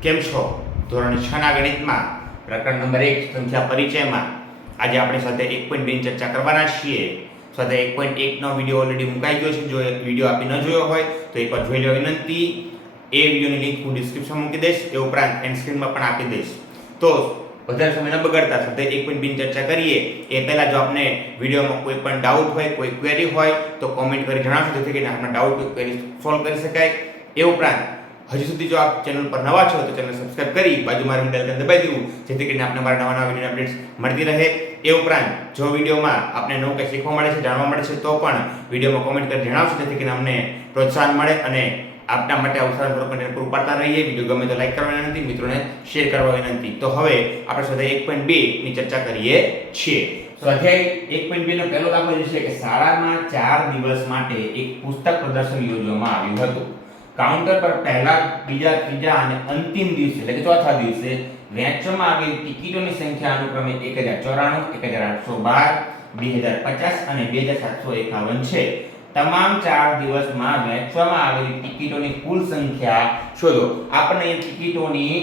કેમ છો? ધોરણ છ ના ગણિતમાં, પ્રકરણ નંબર એક, સંખ્યા પરિચયમાં. આજે આપણે સાથે એક પોઈન્ટ બેની ચર્ચા કરવાના છીએ. સાથે એક પોઈન્ટ એકનો વીડિયો ઓલરેડી મુકાઈ ગયો છે. જો વીડિયો આપી ન જોયો હોય, તો એકવાર જોઈ લો વિનંતી. એ વિડીયોની લિંક હું ડિસ્ક્રિપ્શન મૂકી દઈશ. એ ઉપરાંત એન્ડ સ્ક્રીનમાં પણ આપી દઈશ. તો વધારે સમય ન બગાડતા સાથે એક પોઈન્ટ બેની ચર્ચા કરીએ. એ પહેલાં જો આપને વિડીયોમાં કોઈ પણ ડાઉટ હોય, કોઈ ક્વેરી હોય, તો કોમેન્ટ કરી જણાવશો. જેથી કરીને આપણે ડાઉટ ક્વેરી સોલ્વ કરી શકાય. એ ઉપરાંત હજી સુધી જો આપ ચેનલ પર નવા છો તો ચેનલ સબસ્ક્રાઇબ કરી બાજુમાં બેલ આઇકન દબાવી દેવું, જેથી કરીને આપને મારા નવા નવા વીડિયો અપડેટ્સ મળતી રહે. એ ઉપરાંત, જો વિડીયોમાં આપને નવું કંઈ શીખવા મળે છે, જાણવા મળે છે, તો પણ વિડીયોમાં કોમેન્ટ કરી જણાવશો, જેથી કરીને અમને પ્રોત્સાહન મળે અને આપના માટે અવસર કન્ટેન્ટ પૂરું પાડતા રહીએ. વીડિયો ગમે તો લાઈક કરવા વિનંતી મિત્રોને શેર કરવા વિનંતી તો હવે આપણે સાથે એક પોઈન્ટ બે ની ચર્ચા કરીએ છીએ. સ્વાધ્યાય એક પોઈન્ટ બે નો પહેલો દાખલો જે છે કે શાળામાં ચાર દિવસ માટે એક પુસ્તક પ્રદર્શન યોજવામાં આવ્યું હતું. કાઉન્ટર પર પહેલા, બીજા, ત્રીજા અને અંતિમ દિવસે, એટલે કે ચોથા દિવસે વેચવામાં આવેલી ટિકિટોની સંખ્યા અનુક્રમે એક હજાર ચોરાણું, એક હજાર આઠસો બાર, બે હજાર પચાસ અને બે હજાર સાતસો એકાવન છે. તમામ ચાર દિવસમાં વેચવામાં આવેલી ટિકિટોની કુલ સંખ્યા શોધો. આપણને એ ટિકિટોની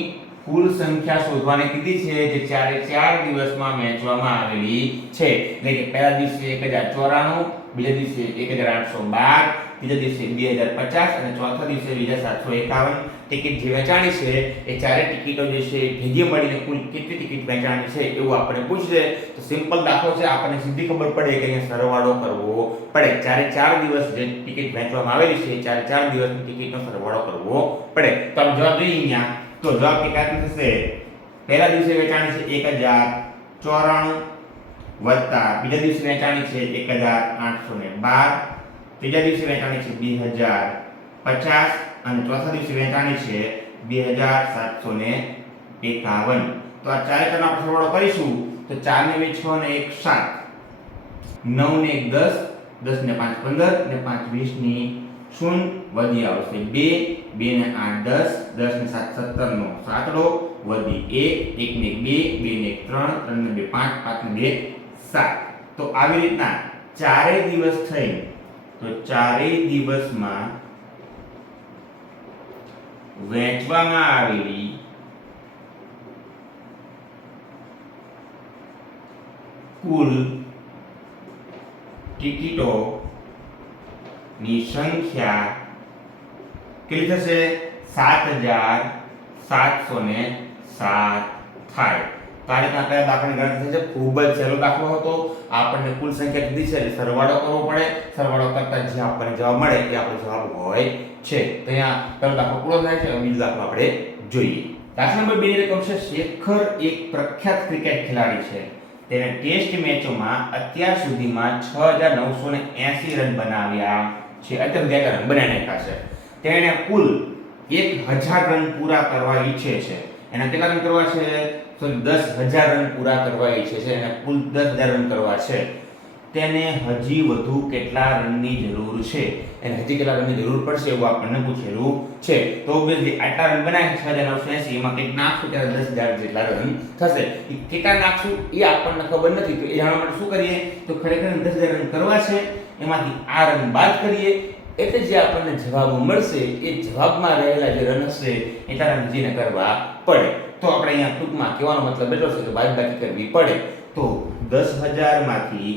કુલ સંખ્યા શોધવાની કીધી છે જે ચારે ચાર દિવસમાં વેચવામાં આવેલી છે. એટલે કે પહેલા દિવસે એક હજાર ચોરાણું, બીજા દિવસે એક હજાર આઠસો બાર ત્રીજા દિવસે બે હજાર પચાસ અને ચોથા દિવસે બીજા સાતસો એકાવન. ટિકિટ જે વેચાણી છે, એ ચારે ટિકિટો જે છે ભેગી મળીને કુલ કેટલી ટિકિટ વેચાણી છે એવું આપણે પૂછશે. તો સિમ્પલ દાખલો છે, આપણને સીધી ખબર પડે કે અહીંયા સરવાળો કરવો પડે. ચારે ચાર દિવસ જે ટિકિટ વેચવામાં આવેલી છે ચારે ચાર દિવસની ટિકિટનો સરવાળો કરવો પડે. તો આપણે જવાબ જોઈએ અહીંયા. તો જવાબ કેટલા થશે પહેલા દિવસે વેચાણી છે એક હજાર ચોરાણું વત્તા બીજા દિવસે વેચાણી છે એક હજાર આઠસો ને બાર. ત્રીજા દિવસે વેચાણી છે બે હજાર પચાસ અને ચોથા દિવસે વેચાણી છે બે હજાર સાતસો ને એકાવન. તો આ ચારે ચારનો આપણે સરવાળો કરીશું તો ચાર ને બે, છ ને એક, સાત. નવ ને એક, દસ. દસ ને પાંચ, પંદર. ને પાંચ વીસની શૂન્ય. વધી આવશે બે. બે ને આઠ, દસ. દસ ને સાત સત્તર નો સાતડો. વધી એક. એક ને બે. બે ને એક, ત્રણ. ત્રણ ને બે, પાંચ. પાંચ ને બે, સાત. તો આવી રીતના ચારેય દિવસ થઈ તો ચારેય દિવસમાં વહેંચવામાં આવેલી કુલ ટિકિટો ની સંખ્યા કેટલી થશે? સાત હજાર સાતસો ને સાત થાય. રીતના કયા દાખલાની ગણતરી થશે ખૂબ જ સહેલો દાખલો હતો. આપણને કુલ સંખ્યા કીધી છે, એટલે સરવાળો કરવો પડે. સરવાળો કરતા જે આપણને જવાબ મળે એ આપણો જવાબ હોય છે. તો અહીંયા પહેલો દાખલો પૂરો થાય છે બીજો દાખલો આપણે જોઈએ. દાખલા નંબર બે રકમ છે, શેખર એક પ્રખ્યાત ક્રિકેટ ખેલાડી છે. તેણે ટેસ્ટ મેચોમાં અત્યાર સુધીમાં છ હજાર નવસો ને એસી રન બનાવ્યા છે. અત્યાર બે રન બનાવી નાખ્યા છે. તેણે કુલ એક હજાર રન પૂરા કરવા ઈચ્છે છે. એના કેટલા રન કરવા છે? સોરી દસ હજાર રન પૂરા કરવા ઈચ્છે છે અને કુલ દસ હજાર રન કરવા છે. તેને હજી વધુ કેટલા રનની જરૂર છે? એને હજી કેટલા રનની જરૂર પડશે એવું આપણને પૂછેલું છે. તો ઓબ્વિયસલી આટલા રન બનાવ્યા છ નવસો એસી, એમાં કંઈક નાખશું ત્યારે દસ હજાર જેટલા રન થશે. એ કેટલા નાખશું એ આપણને ખબર નથી. તો એ જાણવા માટે શું કરીએ? તો ખરેખર દસ હજાર રન કરવા છે. એમાંથી આ રન બાદ કરીએ. એટલે જે આપણને જવાબ મળશે એ જવાબમાં રહેલા જે રન હશે એ તારા હજીને કરવા પડે. તો આપણે અહીંયા ટૂંકમાં કહેવાનો મતલબ એટલો છે કે બાદબાકી કરવી પડે. તો દસ હજારમાંથી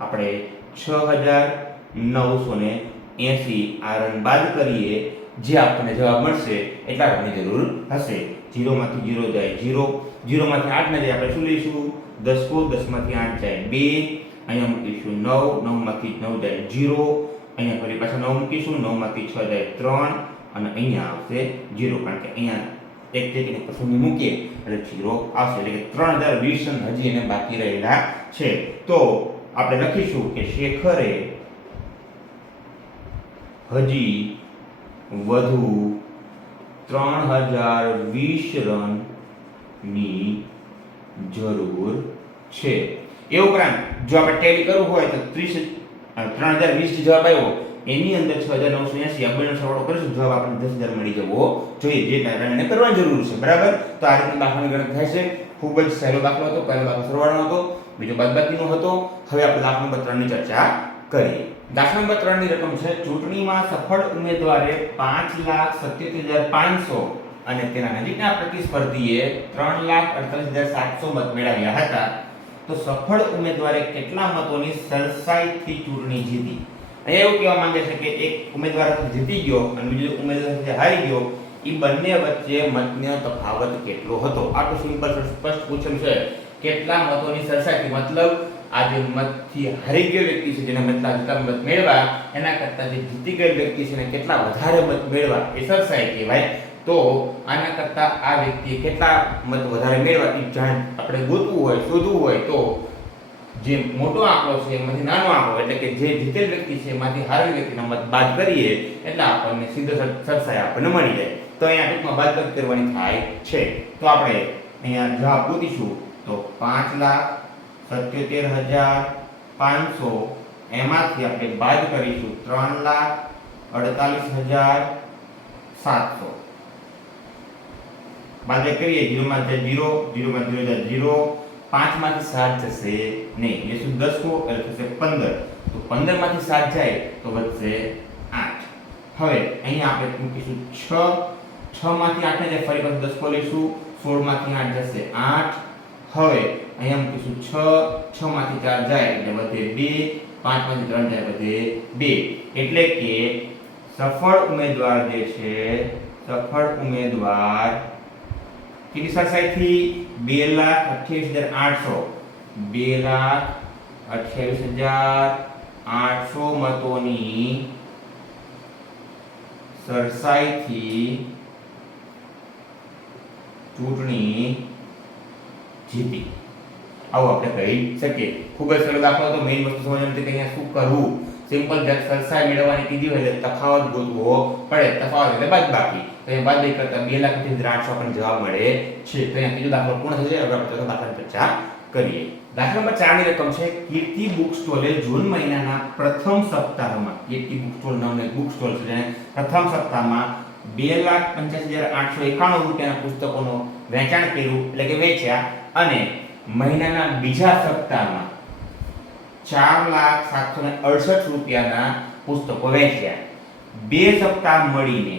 આપણે છ હજાર નવસો ને એસી આ રન બાદ કરીએ, જે આપણને જવાબ મળશે એટલા રનની જરૂર હશે. જીરોમાંથી જીરો જાય જીરો જીરોમાંથી આઠ ને જાય આપણે શું લઈશું? દસ કો દસમાંથી આઠ જાય બે. અહીંયા મૂકીશું નવ નવમાંથી નવ જાય જીરો અહીંયા ફરી પાછા નવ મૂકીશું નવમાંથી છ જાય ત્રણ. અને અહીંયા આવશે જીરો કારણ કે અહીંયા એક જગ્યાએ પસંદગી મૂકીએ. એટલે જીરો આવશે, એટલે કે ત્રણ હજાર વીસ રન હજી એને બાકી રહેલા છે. તો આપણે લખીશું કે શેખરે હજી વધુ ત્રણ હજાર વીસ રનની જરૂર છે. એ ઉપરાંત, જો આપણે ટેલી કરવું હોય તો ત્રીસ ત્રણ હજાર વીસ જવાબ આવ્યો એની અંદર છ હજાર નવસો એસી અબેનો સરવાળો કરીશું જવાબ આપણને દસ હજાર મળી જવો જોઈએ. જે કારણે એને કરવાની જરૂર છે. બરાબર? તો આ રીતના દાખલાની ગણતરી થાય છે. ખૂબ જ સહેલો દાખલો હતો. પહેલો દાખલો સરવાળો હતો. બીજો બાદબાકીનો હતો. હવે આપણે દાખલા નંબર ત્રણની ચર્ચા કરીએ. દાખલા નંબર ત્રણની રકમ છે. ચૂંટણીમાં સફળ ઉમેદવારે પાંચ લાખ સત્યોતેર હજાર પાંચસો અને તેના નજીકના પ્રતિસ્પર્ધીએ ત્રણ લાખ અડતાલીસ હજાર સાતસો મત મેળવ્યા હતા. તો સફળ ઉમેદવારે કેટલા મતોની સરસાઈથી ચૂંટણી જીતી? અહીંયા એવું કહેવા માંગે છે કે એક ઉમેદવાર જીતી ગયો અને બીજો ઉમેદવાર હારી ગયો એ બંને વચ્ચે મતનો તફાવત કેટલો હતો? આટલું સિમ્પલ સ્પષ્ટ પૂછેલું છે. કેટલા મતોની સરસાઈથી મતલબ આ જે મતથી હારી ગયો વ્યક્તિ છે, જેને મતલા જેટલા મત મેળવા એના કરતાં જે જીતી ગયેલ વ્યક્તિ છે એને કેટલા વધારે મત મેળવા એ સરસાઈ કહેવાય. તો આના કરતાં આ વ્યક્તિએ કેટલા મત વધારે મેળવા એ જાણ આપણે ગોતવું હોય, શોધવું હોય તો જે મોટો આંકડો છે, એમાંથી નાનો આંકડો, એટલે કે જે જીતેલ વ્યક્તિ છે, એમાંથી હારેલ વ્યક્તિના મત બાદ કરીએ, એટલે આપણને સીધો સરસાઈ આપણને મળી જાય. તો અહીંયા ટૂંકમાં બાદબાકી કરવાની થાય છે. તો આપણે અહીંયા જવાબ ગોતીશું. તો પાંચ લાખ સત્યોતેર હજાર પાંચસો, એમાંથી આપણે બાદ કરીશું ત્રણ લાખ અડતાલીસ હજાર સાતસો. બાદ કરીએ, જીરોમાં જાય જીરો, જીરોમાં જીરો જાય જીરો પાંચમાંથી સાત જશે નહીં. લેશું દસકો એટલે થશે પંદર. તો પંદરમાંથી સાત જાય તો વધશે આઠ. હવે અહીંયા આપણે મૂકીશું છ છ. માંથી આઠ જાય, ફરી પાછું દસકો લઈશું. સોળમાંથી આઠ જશે આઠ. હવે અહીંયા મૂકીશું છ છ. માંથી ચાર જાય એટલે વધે બે. પાંચમાંથી ત્રણ જાય વધે બે. એટલે કે સફળ ઉમેદવાર જે છે, સફળ ઉમેદવાર કેટલી સરસાઈથી બે લાખ અઠ્યાવીસ હજાર આઠસો. બે લાખ અઠ્યાવીસ હજાર આઠસો મતોની સરસાઈથી ચૂંટણી જીતી. આવું આપણે કહી શકીએ. ખૂબ જ સરળ દાખલો તો મેઇન વસ્તુ સમજવાની કે અહીંયા શું કરવું? સિમ્પલ સરસાઈ મેળવવાની કીધી હોય એટલે તફાવત ગોતવો પડે. તફાવત એટલે બાદબાકી. તો અહીંયા બાદ કરતા બે લાખથી આઠસો આપણને જવાબ મળે છે. તો અહીંયા બીજો દાખલો પૂર્ણ થશે? હવે આપણે ચોથા દાખલાની ચર્ચા કરીએ. દાખલા નંબર ચારની રકમ છે. કીર્તિ બુક સ્ટોલે જૂન મહિનાના પ્રથમ સપ્તાહમાં, કીર્તિ બુક સ્ટોલ નામનો બુક સ્ટોલ છે જેને પ્રથમ સપ્તાહમાં બે લાખ પંચ્યાસી હજાર આઠસો એકાણું રૂપિયાના પુસ્તકોનું વેચાણ કર્યું, એટલે કે વેચ્યા. અને મહિનાના બીજા સપ્તાહમાં ચાર લાખ સાતસો ને અડસઠ રૂપિયાના પુસ્તકો વેચ્યા. બે સપ્તાહ મળીને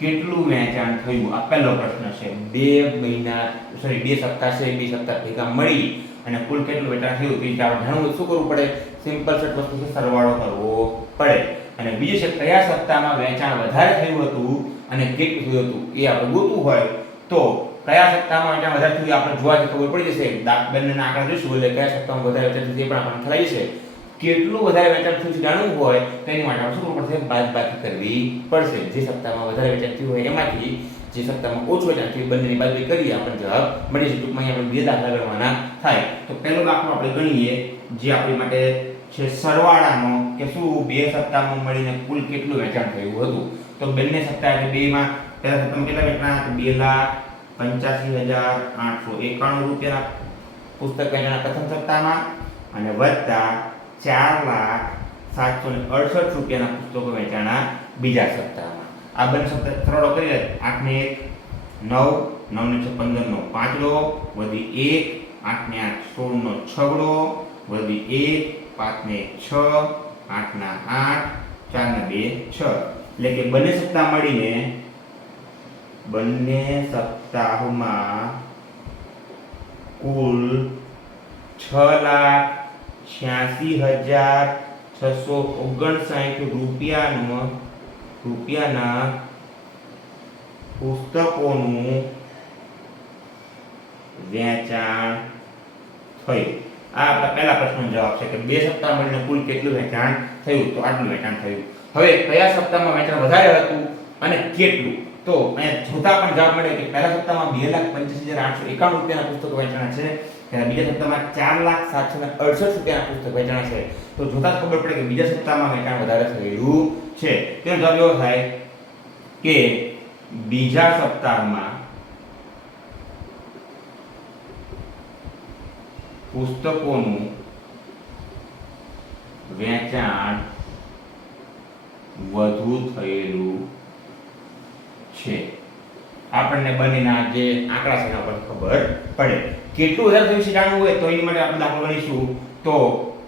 કેટલું વેચાણ થયું? આ પહેલો પ્રશ્ન છે. બે મહિના સોરી બે સપ્તાહ છે, બે સપ્તાહ ભેગા મળી અને કુલ કેટલું વેચાણ થયું? તે જાણવું શું કરવું પડે? સિમ્પલ સેટ વસ્તુ છે, સરવાળો કરવો પડે. અને બીજું છે, કયા સપ્તાહમાં વેચાણ વધારે થયું હતું અને કેટલું થયું હતું? એ આપણે ગોતવું હોય તો કયા સપ્તાહમાં વેચાણ વધારે થયું આપણે આપણે જોવાથી ખબર પડી જશે. બંનેના આંકડા જોઈશું. એટલે કયા સપ્તાહમાં વધારે વેચાણ થયું તે પણ આપણને ખ્યાલ જશે. કેટલું વધારે વેચાણ થયું છે જાણવું હોય, તો એની માટે શું પડશે બાદબાકી કરવી પડશે. જે સપ્તાહમાં વધારે વેચાણ થયું હોય એમાંથી જે સપ્તાહમાં ઓછું વેચાણ થયું બંનેની બાદ કરીએ, આપણને જવાબ મળી શકે ટૂંકમાં આપણે બે દાખલા ગણવાના થાય. તો પહેલો દાખલો આપણે ગણીએ, જે આપણી માટે છે સરવાળાનો, કે શું બે સપ્તાહમાં મળીને કુલ કેટલું વેચાણ થયું હતું. તો બંને સપ્તાહ એટલે બેમાં, પહેલા સપ્તાહમાં કેટલા વેચાણ બે લાખ પંચ્યાસી હજાર આઠસો એકાણું રૂપિયાના પુસ્તક વેચાણ પ્રથમ સપ્તાહમાં, અને વધતા ચાર લાખ સાતસો ને અડસઠ રૂપિયાના પુસ્તકો વેચાણા બીજા સપ્તાહમાં. આ બંને સપ્તાહ સરળો કરીએ આઠને એક, નવ, નવને છ પંદર નો પાંચડો, વધી એક, આઠને આઠ, સોળનો છગડો, વધી એક, પાંચને છ, આઠના આઠ ચાર ને બે, છ. એટલે કે બંને સપ્તાહ મળીને બંને સપ્તાહમાં કુલ છ લાખ છ્યાસી હજાર છસો ઓગણસાઠ રૂપિયાનું રૂપિયાના પુસ્તકોનું વેચાણ થયું. આ પહેલા પ્રશ્નનો જવાબ છે કે બે સપ્તાહ મળીને કુલ કેટલું વેચાણ થયું? તો આટલું વેચાણ થયું. હવે કયા સપ્તાહમાં વેચાણ વધારે હતું અને કેટલું? તો અહીંયા જોતા પણ જવાબ મળે કે પહેલા સપ્તાહમાં બે લાખ પંચ્યાસી હજાર આઠસો એકાણું રૂપિયાના પુસ્તકો વેચાણા છે. ત્યારે બીજા સપ્તાહમાં ચાર લાખ સાતસો ને અડસઠ રૂપિયાના પુસ્તક વેચાણા છે. તો જોતા જ ખબર પડે કે બીજા સપ્તાહમાં વેચાણ વધારે થયેલું છે. તેનો જવાબ એવો થાય કે બીજા સપ્તાહમાં પુસ્તકોનું વેચાણ વધુ થયેલું છે. આપણને બંનેના જે આંકડા છે પર ખબર પડે. કેટલું થયું છે જાણવું હોય તો એની માટે આપણે દાખલો ગણીશું તો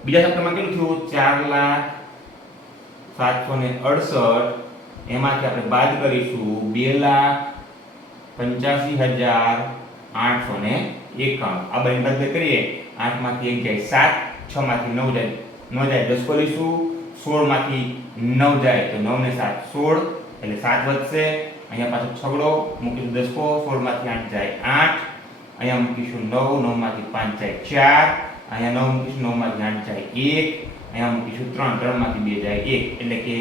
બીજા સપ્તાહમાં કેટલું થયું? ચાર લાખ સાતસો ને અડસઠ. એમાંથી આપણે બાદ કરીશું બે લાખ પંચ્યાસી હજાર આઠસો ને એકાણું. આ બંને બાદ કરીએ. આઠમાંથી એક જાય સાત છ માંથી નવ જાય નવ જાય દસ કરીશું. સોળમાંથી નવ જાય તો નવ ને સાત સોળ, એટલે સાત વધશે. અહીંયા પાછો છગડો મૂકીશું દસકો ફોરમાંથી માંથી આઠ જાય આઠ. અહીંયા મૂકીશું નવ નવમાંથી પાંચ જાય ચાર. અહીંયા નવ મૂકીશું નવમાંથી આઠ જાય એક. અહીંયા મૂકીશું ત્રણ ત્રણમાંથી બે જાય એક. એટલે કે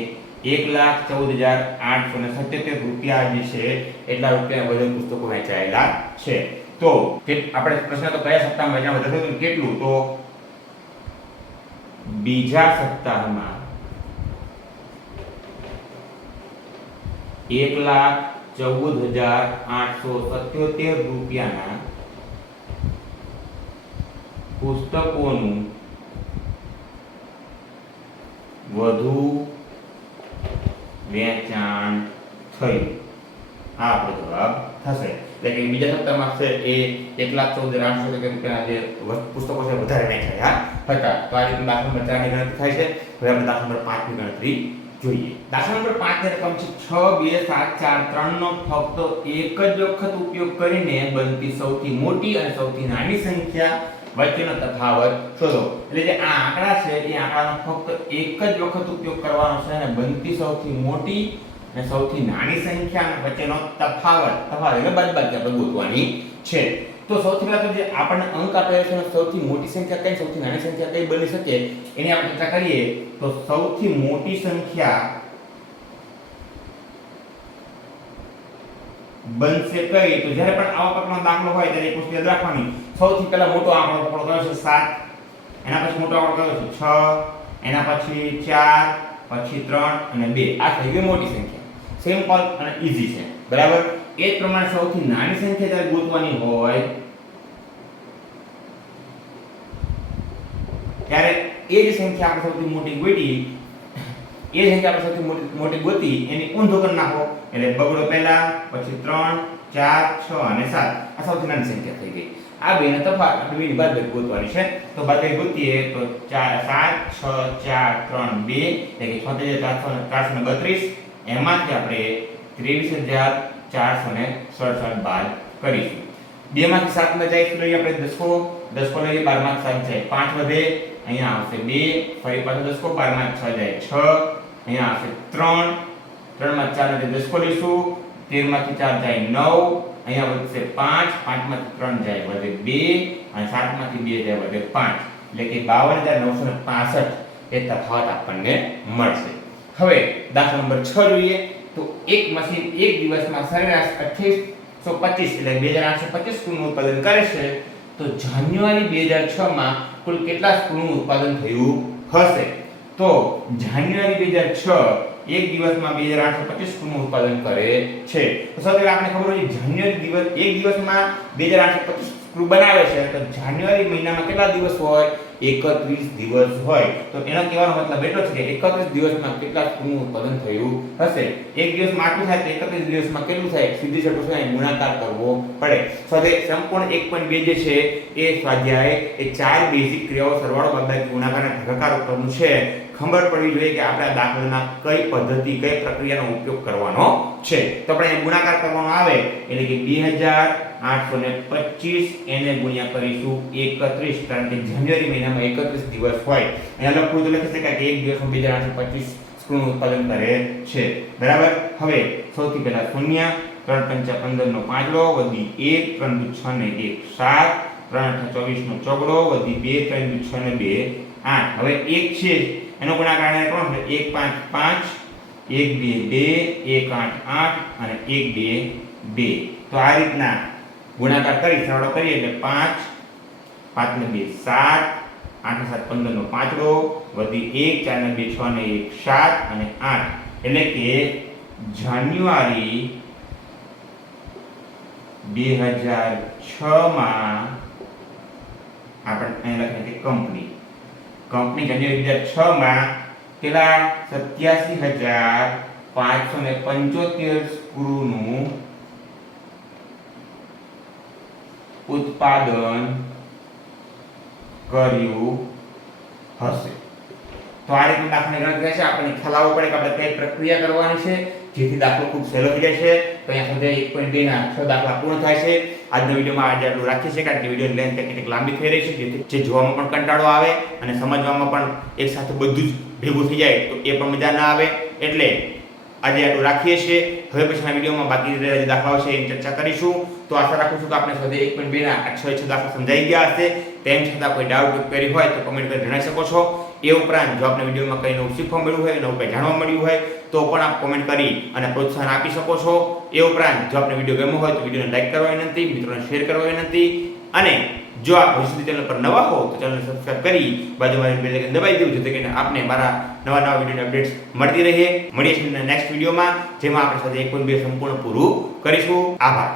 એક લાખ ચૌદ હજાર આઠસો ને સત્યોતેર રૂપિયા જે છે, એટલા રૂપિયા વજન પુસ્તકો વહેંચાયેલા છે. તો આપણે પ્રશ્ન તો કયા સપ્તાહમાં વેચાણ વધારે કેટલું? તો બીજા સપ્તાહમાં એક લાખ ચૌદ હજાર આઠસો સત્યોતેર રૂપિયાના પુસ્તકોનું વધુ વેચાણ થયું. આ આપણો જવાબ થશે. એટલે કે બીજા સપ્તાહમાં છે એ એક લાખ ચૌદ હજાર આઠસો રૂપિયાના જે વસ્તુ- પુસ્તકો છે વધારે વેચાયા. હતા. તો આ રીતે દાખલા નંબર ચારની ગણતરી થાય છે. હવે આપણે દાખલા નંબર પાંચની ગણતરી જોઈએ. દાખલા નંબર પાંચની રકમ છે છ, બે, સાત, ચાર, ત્રણ નો ફક્ત એક જ વખત ઉપયોગ કરીને બનતી સૌથી મોટી અને સૌથી નાની સંખ્યા વચ્ચેનો તફાવત શોધો. એટલે જે આ આંકડા છે, એ આંકડાનો ફક્ત એક જ વખત ઉપયોગ કરવાનો છે અને બનતી સૌથી મોટી અને સૌથી નાની સંખ્યા વચ્ચેનો તફાવત તફાવત એટલે બાદબાકી આપણે ગોતવાની છે. તો સૌથી પહેલા તો જે આપણને અંક આપેલો છે સૌથી મોટી સંખ્યા કઈ, સૌથી નાની સંખ્યા કઈ બની શકે, એની આપણે ચર્ચા કરીએ. તો સૌથી મોટી સંખ્યા બનશે કઈ? તો જ્યારે પણ આવા પ્રકારનો દાખલો હોય ત્યારે એક વસ્તુ યાદ રાખવાની. સૌથી પહેલા મોટો આંકડો પકડો કયો છે? 7 એના પછી મોટો આંકડો કયો છે? 6 એના પછી 4 પછી 3 અને 2 આ થઈ ગઈ મોટી સંખ્યા. સિમ્પલ અને ઈઝી છે. બરાબર? એ જ પ્રમાણે સૌથી નાની સંખ્યા જ્યારે ગોતવાની હોય, ત્યારે એ જ સંખ્યા આપણે સૌથી મોટી ગોતી, એ સંખ્યા આપણે સૌથી મોટી મોટી ગોતી, એની ઊંધો કરી નાખો. એટલે બગડો પહેલા, પછી 3 4 6 અને સાત. આ સૌથી નાની સંખ્યા થઈ ગઈ. આ બેને તફાવત આપણે બેની બાદબાકી ગોતવાની છે. તો બાદબાકી ગોતીએ તો 4 7 6 4 3 2 એટલે કે 76432 એમાંથી આપણે 23467 બાદ કરીશું. બે માંથી સાત ને જાય લઈએ આપણે દસકો દસકો લઈએ બારમાંથી સાત જાય. પાંચ વધે, અહીંયા આવશે બે, ફરી પાછો દસકો બારમાંથી છ જાય. છ, અહીંયા આવશે ત્રણ. ત્રણમાંથી ચાર વધે દસકો લઈશું. તેરમાંથી ચાર જાય નવ, અહીંયા વધશે પાંચ પાંચમાંથી ત્રણ જાય વધે બે, અને સાતમાંથી બે જાય વધે પાંચ. એટલે કે બાવન હજાર નવસો ને પાસઠ એ તફાવત આપણને મળશે. હવે દાખલા નંબર છ જોઈએ. તો એક મશીન એક દિવસમાં સરેરાશ અઠ્યાવીસો પચીસ એટલે બે હજાર આઠસો પચીસ સ્કૂલનું ઉત્પાદન કરે છે, તો જાન્યુઆરી બે હજાર છ માં કુલ કેટલા સ્કૂલનું ઉત્પાદન થયું હશે? તો જાન્યુઆરી બે હજાર છ એક દિવસમાં બે હજાર આઠસો પચીસ સ્કૂલનું ઉત્પાદન કરે છે. તો સૌથી પહેલા આપણે ખબર હોય જાન્યુઆરી દિવસ, એક દિવસમાં બે હજાર આઠસો પચીસ સ્કૂલ બનાવે છે. તો જાન્યુઆરી મહિનામાં કેટલા દિવસ હોય? એકત્રીસ દિવસ હોય. તો એનો કહેવાનો મતલબ એટલો છે કે એકત્રીસ દિવસમાં કેટલા સ્કૂલનું ઉત્પાદન થયું હશે? એક દિવસમાં આટલું થાય તો એકત્રીસ દિવસમાં કેટલું થાય? સીધી સટું થાય ગુણાકાર કરવો પડે. સાથે સંપૂર્ણ એક પોઈન્ટ બે જે છે, એ સ્વાધ્યાય એ ચાર બેઝિક ક્રિયાઓ સરવાળો બાદબાકી ગુણાકાર અને ભાગાકાર ઉપરનું છે. ખબર પડવી જોઈએ કે આપણે આ દાખલાના કઈ પદ્ધતિ, કઈ પ્રક્રિયાનો ઉપયોગ કરવાનો છે. તો આપણે ગુણાકાર કરવાનો આવે, એટલે કે બે હજાર આઠસો ને પચીસ એને ગુણ્યા કરીશું એકત્રીસ, કારણ કે જાન્યુઆરી મહિનામાં એકત્રીસ દિવસ હોય. અહીંયા લખવું તો લખી શકાય કે એક દિવસમાં બે હજાર આઠસો પચીસ સ્કૂલનું ઉત્પાદન કરે છે. બરાબર? હવે સૌથી પહેલા શૂન્ય, ત્રણ પંચા પંદર નો પાંચડો વધી એક, ત્રણ છ ને એક સાત, ત્રણ અઠા ચોવીસ નો ચોગડો વધી બે, ત્રણ છ ને બે આઠ. હવે એક છે એનો ગુણાકાર અહીંયા કોણ છે એક પાંચ પાંચ, એક બે બે, એક આઠ આઠ અને એક બે બે. તો આ રીતના ગુણાકાર કરી સરવાળો કરીએ એટલે પાંચ પાંચ ને બે સાત, આઠ સાત પંદરનો પાંચડો, વધી એક ચાર ને બે છ ને એક સાત અને આઠ. એટલે કે જાન્યુઆરી બે હજાર છમાં આપણે અહીં લખીએ કંપની. કંપની જાન્યુઆરી બે હજાર છ માં કેટલા સત્યાસી હજાર પાંચસો ને પંચોતેર સ્ક્રૂનું ઉત્પાદન કર્યું હશે. તો આ રીતનું દાખલાની ગણતરી છે. આપણને ખ્યાલ પડે કે આપણે કઈ પ્રક્રિયા કરવાની છે. જેથી દાખલો ખૂબ સહેલો થઈ જાય છે. તો અહીંયા સુધી એક પોઈન્ટ બે ના છ દાખલા પૂર્ણ થાય છે. આજના વિડીયોમાં આજે આટલું રાખીએ છીએ કારણ કે વીડિયો લેન્થ કેટલીક લાંબી થઈ રહી છે, જેથી જે જોવામાં પણ કંટાળો આવે અને સમજવામાં પણ એક સાથે બધું જ ભેગું થઈ જાય, તો એ પણ મજા ના આવે. એટલે આજે આટલું રાખીએ છીએ. હવે પછીના વિડીયોમાં બાકી જે દાખલાઓ છે એની ચર્ચા કરીશું. તો આશા રાખું છું કે આપણે સાથે એક પણ બેના આ છ છ દાખલા સમજાઈ ગયા હશે. તેમ છતાં કોઈ ડાઉટ ક્વેરી હોય તો કમેન્ટ કરી જણાવી શકો છો. એ ઉપરાંત જો આપને વિડીયોમાં કંઈ નવું શીખવા મળ્યું હોય, નવું કંઈ જાણવા મળ્યું હોય, તો પણ આપ કોમેન્ટ કરી અને પ્રોત્સાહન આપી શકો છો. એ ઉપરાંત જો આપને વીડિયો ગમ્યો હોય તો વિડીયોને લાઈક કરવા વિનંતી, મિત્રોને શેર કરવા વિનંતી અને જો આપ ભવિષ્ય ચેનલ પર નવા હો તો ચેનલને સબસ્ક્રાઇબ કરી બાજુમાં બેલ આઇકન દબાવી દેવું, જેથી કરીને આપને મારા નવા નવા વિડીયોની અપડેટ્સ મળતી રહે. મળીએ છીએ નેક્સ્ટ વિડીયોમાં, જેમાં આપણે સાથે એક બે સંપૂર્ણ પૂરું કરીશું. આભાર.